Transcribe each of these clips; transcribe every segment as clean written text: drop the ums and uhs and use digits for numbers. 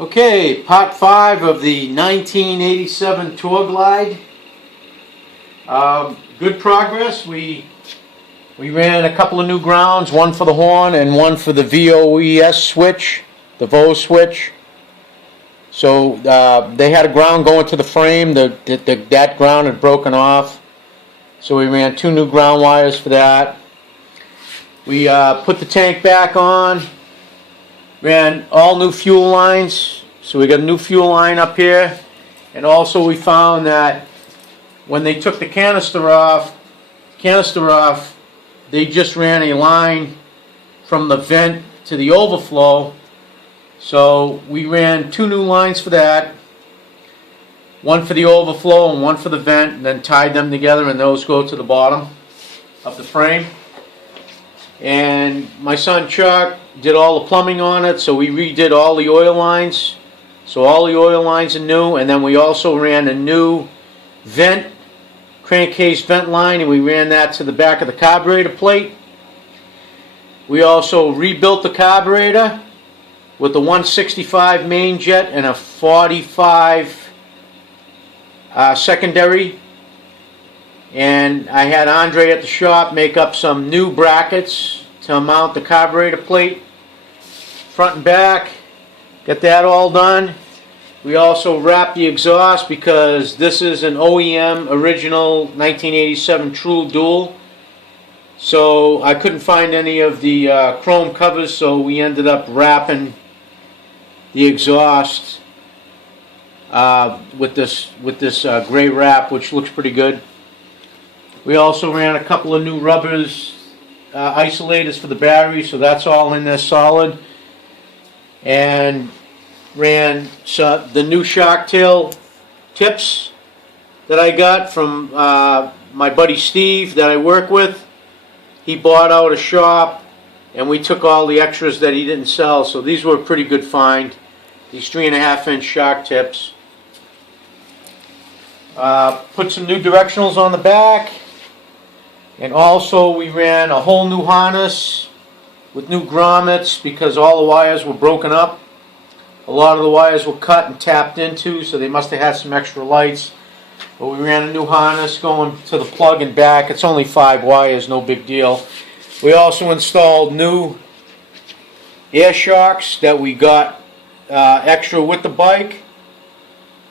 Okay, part 5 of the 1987 Tour Glide. Good progress. We ran a couple of new grounds, one for the horn and one for the VOES switch, the VOE switch. So they had a ground going to the frame. That ground had broken off. So we ran 2 new ground wires for that. We put the tank back on. Ran all new fuel lines, so we got a new fuel line up here, and also we found that when they took the canister off, they just ran a line from the vent to the overflow. So we ran 2 new lines for that, one for the overflow and one for the vent, and then tied them together, and those go to the bottom of the frame. And my son Chuck did all the plumbing on it, so we redid all the oil lines. So all the oil lines are new, and then we also ran a new vent, crankcase vent line, and we ran that to the back of the carburetor plate. We also rebuilt the carburetor with the 165 main jet and a 45 secondary. And I had Andre at the shop make up some new brackets to mount the carburetor plate, front and back. Got that all done. We also wrapped the exhaust because this is an OEM original 1987 True Dual. So I couldn't find any of the chrome covers, so we ended up wrapping the exhaust with this gray wrap, which looks pretty good. We also ran a couple of new rubbers, isolators for the battery, so that's all in there solid. And ran the new shock tail tips that I got from my buddy Steve that I work with. He bought out a shop, and we took all the extras that he didn't sell, so these were a pretty good find. These 3.5-inch shock tips. Put some new directionals on the back. And also we ran a whole new harness with new grommets because all the wires were broken up. A lot of the wires were cut and tapped into, so they must have had some extra lights. But we ran a new harness going to the plug and back. It's only 5 wires, no big deal. We also installed new air shocks that we got extra with the bike,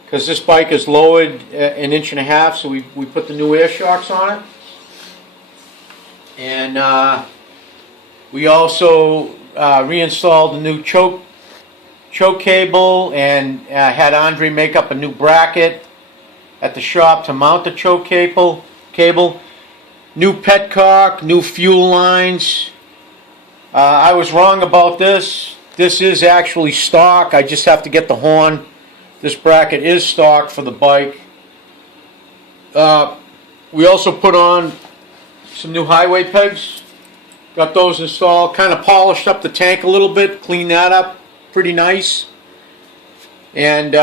because this bike is lowered 1.5 inches, so we put the new air shocks on it. And we also reinstalled the new choke cable, and had Andre make up a new bracket at the shop to mount the choke cable. New petcock, new fuel lines. I was wrong about this. This is actually stock. I just have to get the horn. This bracket is stock for the bike. We also put on some new highway pegs. Got those installed. Kind of polished up the tank a little bit. Cleaned that up pretty nice. And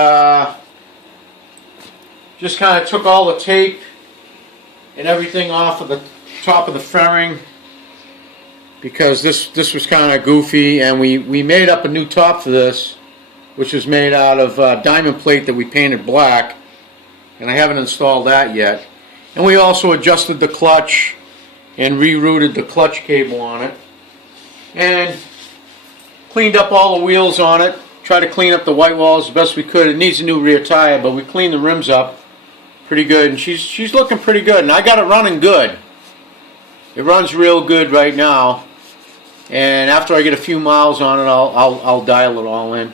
just kind of took all the tape and everything off of the top of the fairing, because this was kind of goofy, and we made up a new top for this, which is made out of diamond plate that we painted black, and I haven't installed that yet. And we also adjusted the clutch and rerouted the clutch cable on it, and cleaned up all the wheels on it. Tried to clean up the white walls as best we could. It needs a new rear tire, but we cleaned the rims up pretty good, and she's looking pretty good. And I got it running good. It runs real good right now, and after I get a few miles on it, I'll dial it all in.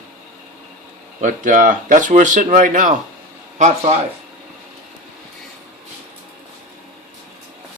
But that's where we're sitting right now. Part 5.